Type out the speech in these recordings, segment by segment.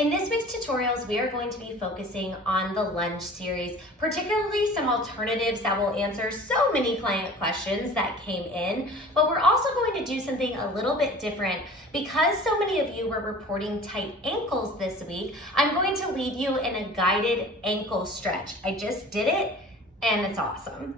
In this week's tutorials, we are going to be focusing on the lunge series, particularly some alternatives that will answer so many client questions that came in, but we're also going to do something a little bit different. Because so many of you were reporting tight ankles this week, I'm going to lead you in a guided ankle stretch. I just did it, and it's awesome.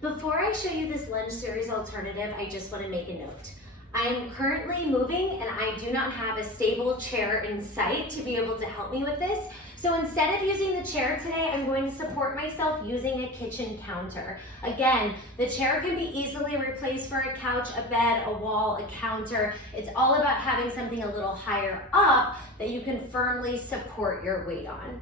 Before I show you this lunge series alternative, I just want to make a note. I am currently moving and I do not have a stable chair in sight to be able to help me with this. So instead of using the chair today, I'm going to support myself using a kitchen counter. Again, the chair can be easily replaced for a couch, a bed, a wall, a counter. It's all about having something a little higher up that you can firmly support your weight on.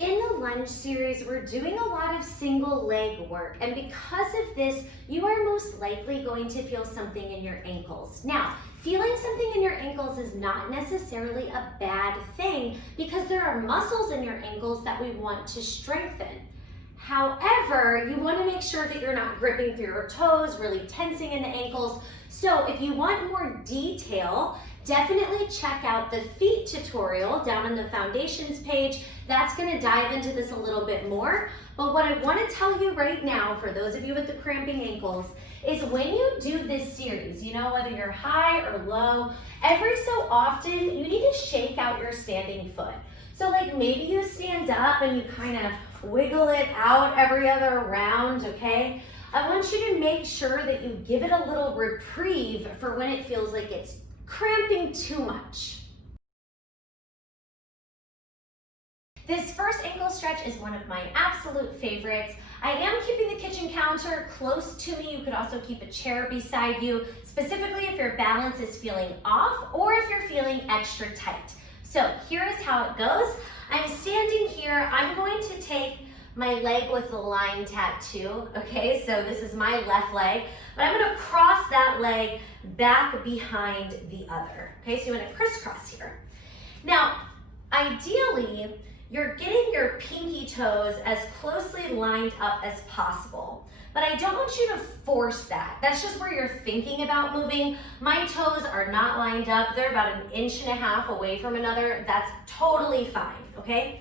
In the lunge series, we're doing a lot of single leg work, and because of this, you are most likely going to feel something in your ankles. Now, feeling something in your ankles is not necessarily a bad thing because there are muscles in your ankles that we want to strengthen. However, you want to make sure that you're not gripping through your toes, really tensing in the ankles. So if you want more detail, definitely check out the feet tutorial down on the foundations page. That's going to dive into this a little bit more. But what I want to tell you right now, for those of you with the cramping ankles, is when you do this series, whether you're high or low, every so often you need to shake out your standing foot. So like maybe you stand up and you kind of wiggle it out every other round, okay? I want you to make sure that you give it a little reprieve for when it feels like it's cramping too much. This first ankle stretch is one of my absolute favorites. I am keeping the kitchen counter close to me. You could also keep a chair beside you, specifically if your balance is feeling off or if you're feeling extra tight. So here is how it goes. I'm standing here. I'm going to take my leg with the line tattoo, okay? So this is my left leg, but I'm gonna cross that leg back behind the other, okay? So you wanna crisscross here. Now, ideally, you're getting your pinky toes as closely lined up as possible, but I don't want you to force that. That's just where you're thinking about moving. My toes are not lined up. They're about 1.5 inches away from another. That's totally fine, okay?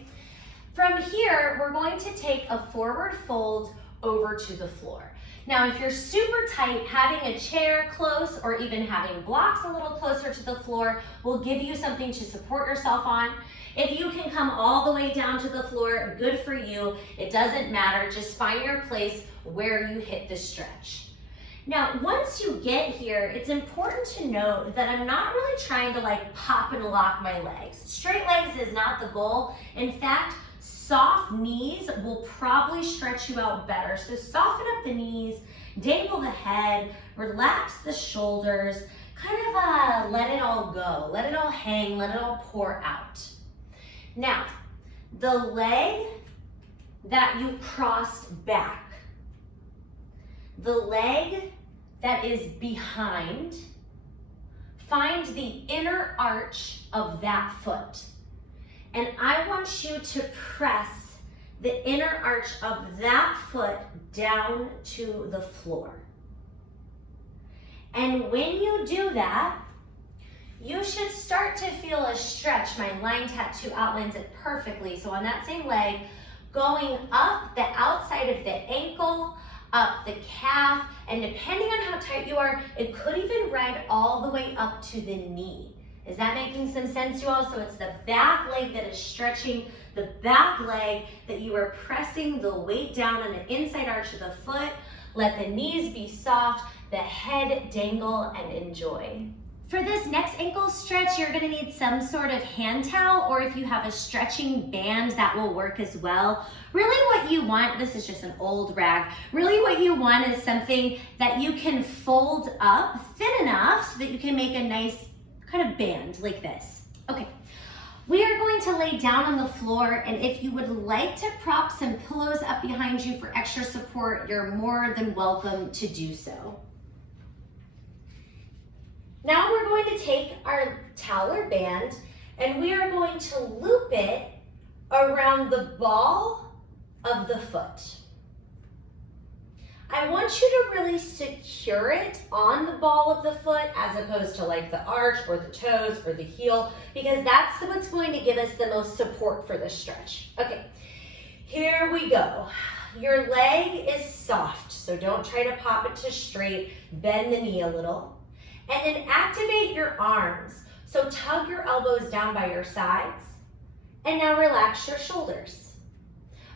From here, we're going to take a forward fold over to the floor. Now, if you're super tight, having a chair close or even having blocks a little closer to the floor will give you something to support yourself on. If you can come all the way down to the floor, good for you. It doesn't matter. Just find your place where you hit the stretch. Now, once you get here, it's important to note that I'm not really trying to pop and lock my legs. Straight legs is not the goal. In fact, soft knees will probably stretch you out better. So soften up the knees, dangle the head, relax the shoulders, kind of let it all go, let it all hang, let it all pour out. Now, the leg that you crossed back, the leg that is behind, find the inner arch of that foot. And I want you to press the inner arch of that foot down to the floor. And when you do that, you should start to feel a stretch. My line tattoo outlines it perfectly. So on that same leg, going up the outside of the ankle, up the calf, and depending on how tight you are, it could even ride all the way up to the knee. Is that making some sense, you all? So it's the back leg that is stretching, the back leg that you are pressing the weight down on the inside arch of the foot. Let the knees be soft, the head dangle, and enjoy. For this next ankle stretch, you're gonna need some sort of hand towel, or if you have a stretching band, that will work as well. Really what you want, this is just an old rag, really what you want is something that you can fold up thin enough so that you can make a nice kind of band like this. Okay, we are going to lay down on the floor, and if you would like to prop some pillows up behind you for extra support, you're more than welcome to do so. Now we're going to take our towel or band and we are going to loop it around the ball of the foot. I want you to really secure it on the ball of the foot as opposed to like the arch or the toes or the heel, because that's what's going to give us the most support for this stretch. Okay, here we go. Your leg is soft, so don't try to pop it to straight, bend the knee a little. And then activate your arms. So tug your elbows down by your sides. And now relax your shoulders.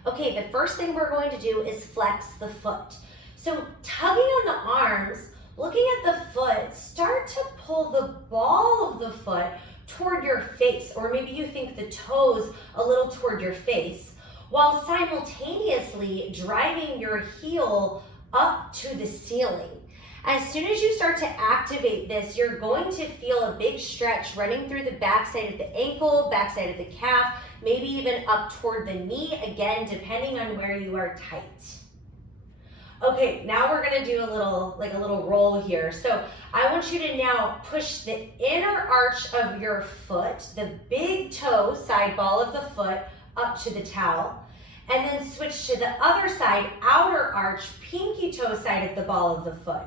Okay, the first thing we're going to do is flex the foot. So tugging on the arms, looking at the foot, start to pull the ball of the foot toward your face, or maybe you think the toes a little toward your face, while simultaneously driving your heel up to the ceiling. As soon as you start to activate this, you're going to feel a big stretch running through the backside of the ankle, backside of the calf, maybe even up toward the knee, again, depending on where you are tight. Okay, now we're gonna do a little roll here. So I want you to now push the inner arch of your foot, the big toe, side ball of the foot, up to the towel. And then switch to the other side, outer arch, pinky toe side of the ball of the foot.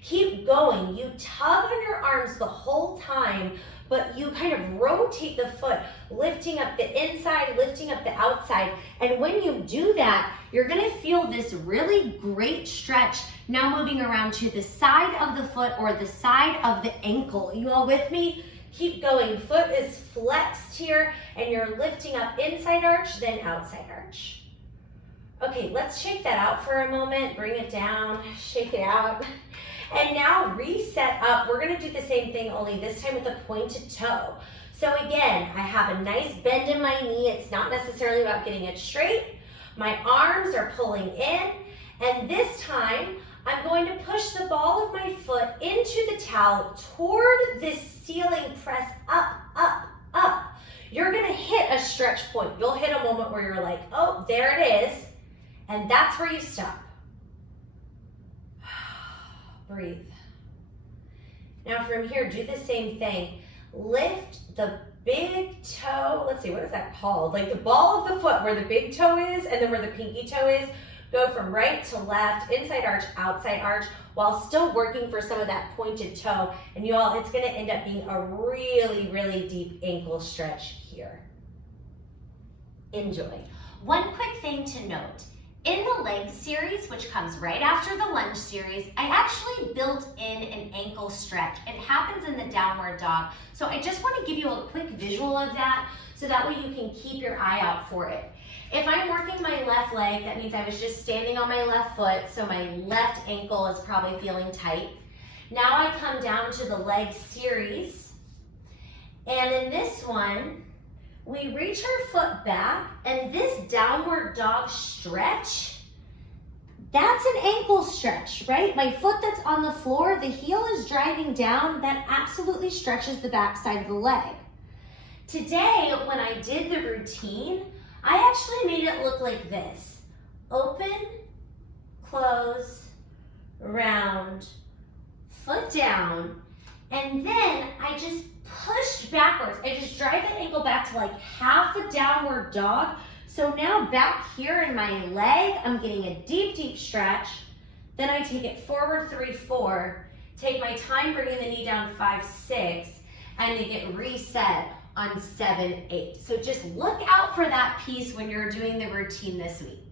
Keep going. You tug on your arms the whole time, but you kind of rotate the foot, lifting up the inside, lifting up the outside. And when you do that, you're gonna feel this really great stretch now moving around to the side of the foot or the side of the ankle. You all with me? Keep going. Foot is flexed here, and you're lifting up inside arch, then outside arch. Okay, let's shake that out for a moment. Bring it down, shake it out. And now reset up. We're gonna do the same thing, only this time with a pointed toe. So again, I have a nice bend in my knee. It's not necessarily about getting it straight. My arms are pulling in, and this time, I'm going to push the ball of my foot into the towel toward this ceiling, press up, up, up. You're gonna hit a stretch point. You'll hit a moment where you're like, oh, there it is. And that's where you stop. Breathe. Now from here, do the same thing. Lift the big toe. Let's see, what is that called? Like the ball of the foot where the big toe is and then where the pinky toe is. Go from right to left, inside arch, outside arch, while still working for some of that pointed toe. And you all, it's gonna end up being a really, really deep ankle stretch here. Enjoy. One quick thing to note. In the leg series, which comes right after the lunge series, I actually built in an ankle stretch. It happens in the downward dog. So I just want to give you a quick visual of that so that way you can keep your eye out for it. If I'm working my left leg, that means I was just standing on my left foot, so my left ankle is probably feeling tight. Now I come down to the leg series, and in this one, we reach our foot back, and this downward dog stretch, That's an ankle stretch, right? My foot that's on the floor, the heel is driving down, that absolutely stretches the back side of the leg. Today, when I did the routine, I actually made it look like this. Open, close, round, foot down, and then I just pushed backwards. I just drive the ankle back to like half a downward dog. So now back here in my leg, I'm getting a deep, deep stretch. Then I take it forward 3-4, take my time bringing the knee down 5-6, and they get reset on 7-8. So just look out for that piece when you're doing the routine this week.